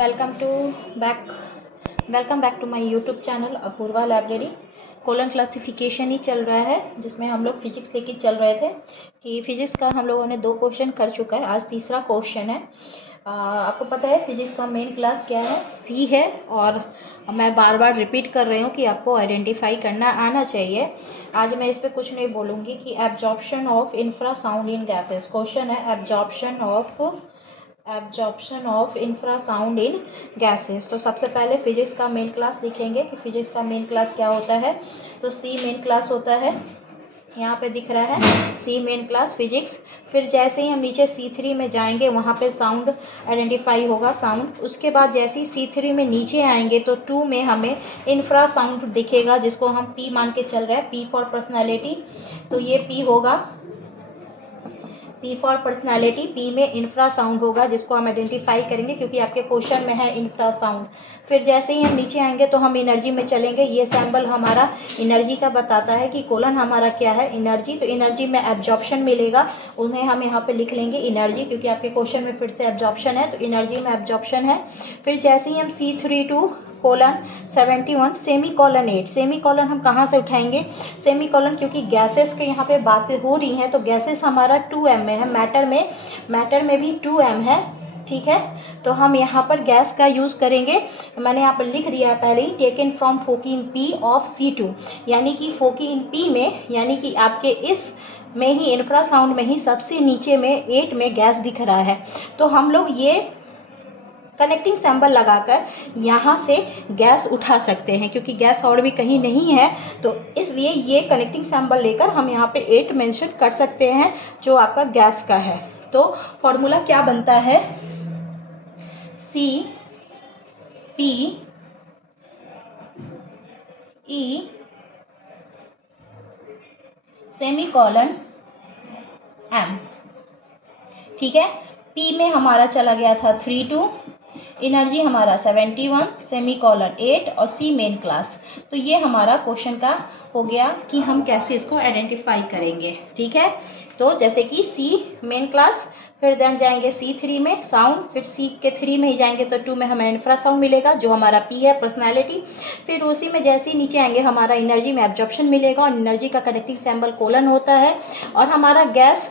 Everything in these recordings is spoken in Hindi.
Welcome back to my YouTube channel Apoorva library. Colon classification ही चल रहा है, जिसमें हम लोग फिजिक्स लेके चल रहे थे कि फिजिक्स का हम लोगों ने 2 क्वेश्चन कर चुका है। आज तीसरा क्वेश्चन है। आपको पता है फिजिक्स का मेन क्लास क्या है, सी है। और मैं बार बार रिपीट कर रही हूँ कि आपको आइडेंटिफाई करना आना चाहिए। आज मैं इस पर कुछ नहीं बोलूँगी कि absorption of infrasound in gases. Question है absorption of infrasound in gases. तो सबसे पहले फिजिक्स का मेन क्लास लिखेंगे कि फिजिक्स का मेन क्लास क्या होता है। तो सी मेन क्लास होता है, यहाँ पे दिख रहा है सी मेन क्लास फिजिक्स। फिर जैसे ही हम नीचे C3 में जाएंगे वहाँ पे साउंड आइडेंटिफाई होगा, साउंड। उसके बाद जैसे ही C3 में नीचे आएंगे तो 2 में हमें इंफ्रा साउंड दिखेगा, जिसको हम P मान के चल रहे हैं, P फॉर पर्सनैलिटी। तो ये P होगा, P फॉर पर्सनैलिटी। P में इंफ्रा साउंड होगा, जिसको हम आइडेंटिफाई करेंगे क्योंकि आपके क्वेश्चन में है इंफ्रा साउंड। फिर जैसे ही हम नीचे आएंगे तो हम एनर्जी में चलेंगे। ये सैम्बल हमारा एनर्जी का बताता है कि कोलन हमारा क्या है, एनर्जी। तो एनर्जी में एब्जॉर्प्शन मिलेगा, उन्हें हम यहाँ पे लिख लेंगे एनर्जी, क्योंकि आपके क्वेश्चन में फिर से एब्जॉर्प्शन है, तो एनर्जी में एब्जॉर्प्शन है। फिर जैसे ही हम C3 to colon 71 semicolon 8, semicolon हम कहाँ से उठाएंगे, सेमी कॉलन, क्योंकि गैसेस के यहाँ पे बातें हो रही हैं। तो गैसेस हमारा 2m में है, मैटर में भी 2m है, ठीक है। तो हम यहाँ पर गैस का यूज़ करेंगे। मैंने यहाँ पर लिख दिया है पहले ही, टेकन फ्रॉम फोकी इन P ऑफ C2, यानी कि फोकी इन P में, यानी कि आपके इस में ही इंफ्रासाउंड में ही सबसे नीचे में 8 में गैस दिख रहा है। तो हम लोग ये कनेक्टिंग सैम्बल लगाकर यहाँ से गैस उठा सकते हैं, क्योंकि गैस और भी कहीं नहीं है। तो इसलिए ये कनेक्टिंग सैम्बल लेकर हम यहाँ पे 8 मेंशन कर सकते हैं, जो आपका गैस का है। तो फॉर्मूला क्या बनता है, C P E semi colon M, ठीक है। P में हमारा चला गया था 32, एनर्जी हमारा 71, सेमी कॉलन 8 और C मेन क्लास। तो ये हमारा क्वेश्चन का हो गया कि हम कैसे इसको आइडेंटिफाई करेंगे, ठीक है। तो जैसे कि C मेन क्लास, फिर देन जाएंगे C3 में साउंड, फिर C के 3 में ही जाएंगे तो 2 में हमें इंफ्रा साउंड मिलेगा, जो हमारा P है पर्सनैलिटी। फिर उसी में जैसे ही नीचे आएंगे हमारा एनर्जी में एब्जॉर्प्शन मिलेगा, और एनर्जी का कनेक्टिंग सैम्बल कोलन होता है। और हमारा गैस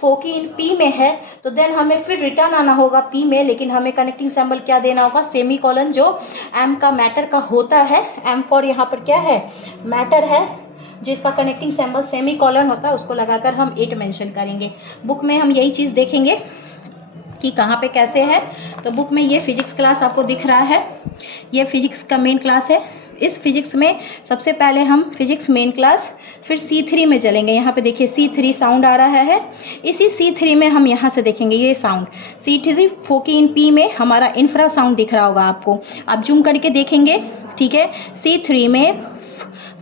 फोकी इन P में है, तो देन हमें फिर रिटर्न आना होगा P में, लेकिन हमें कनेक्टिंग सैम्बल क्या देना होगा, सेमी कॉलन, जो M का मैटर का होता है। M फॉर यहाँ पर क्या है, मैटर है, जिसका कनेक्टिंग सैम्बल सेमी कॉलन होता है, उसको लगाकर हम 8 मेंशन करेंगे। बुक में हम यही चीज़ देखेंगे कि कहाँ पे कैसे है। तो बुक में ये फिजिक्स क्लास आपको दिख रहा है, ये फिजिक्स का मेन क्लास है। इस फिजिक्स में सबसे पहले हम फिजिक्स मेन क्लास, फिर C3 में चलेंगे। यहाँ पे देखिए C3 साउंड आ रहा है, इसी C3 में हम यहाँ से देखेंगे ये sound. C3 foci in P में हमारा इंफ्रा साउंड दिख रहा होगा आपको, आप जूम करके देखेंगे, ठीक है। C3 में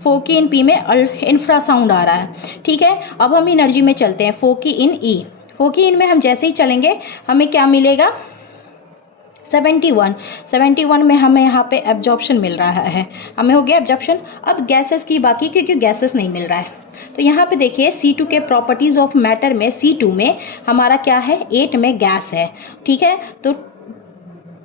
फोकी इन P में इंफ्रा साउंड आ रहा है, ठीक है। अब हम एनर्जी में चलते हैं, फोकी इन E। फोकी इन में हम जैसे ही चलेंगे हमें क्या मिलेगा, 71 में हमें यहाँ पे एब्जॉर्प्शन मिल रहा है, हमें हो गया एब्जॉर्प्शन। अब गैसेस की बाकी, क्योंकि गैसेस नहीं मिल रहा है, तो यहाँ पे देखिए C2 के प्रॉपर्टीज़ ऑफ मैटर में C2 में हमारा क्या है, 8 में गैस है, ठीक है। तो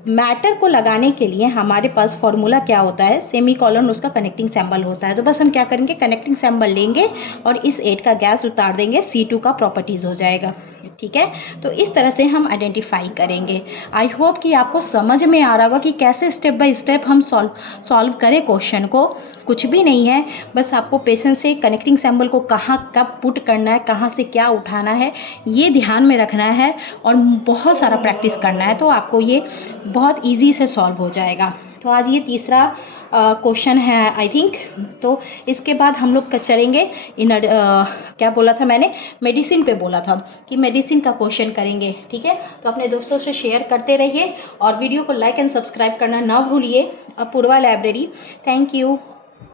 मैटर को लगाने के लिए हमारे पास फॉर्मूला क्या होता है, सेमी कॉलन उसका कनेक्टिंग सैम्बल होता है। तो बस हम क्या करेंगे, कनेक्टिंग सैम्बल लेंगे और इस 8 का गैस उतार देंगे, C2 का प्रॉपर्टीज़ हो जाएगा, ठीक है। तो इस तरह से हम आइडेंटिफाई करेंगे। आई होप कि आपको समझ में आ रहा होगा कि कैसे स्टेप बाय स्टेप हम सॉल्व करें क्वेश्चन को। कुछ भी नहीं है, बस आपको पेशेंस से कनेक्टिंग सैम्बल को कहाँ कब पुट करना है, कहाँ से क्या उठाना है, ये ध्यान में रखना है और बहुत सारा प्रैक्टिस करना है, तो आपको ये बहुत ईजी से सॉल्व हो जाएगा। तो आज ये तीसरा क्वेश्चन है आई थिंक। तो इसके बाद हम लोग चलेंगे क्या बोला था मैंने, मेडिसिन पे बोला था कि मेडिसिन का क्वेश्चन करेंगे, ठीक है। तो अपने दोस्तों से शेयर करते रहिए और वीडियो को लाइक एंड सब्सक्राइब करना ना भूलिए। Apoorva library, thank you.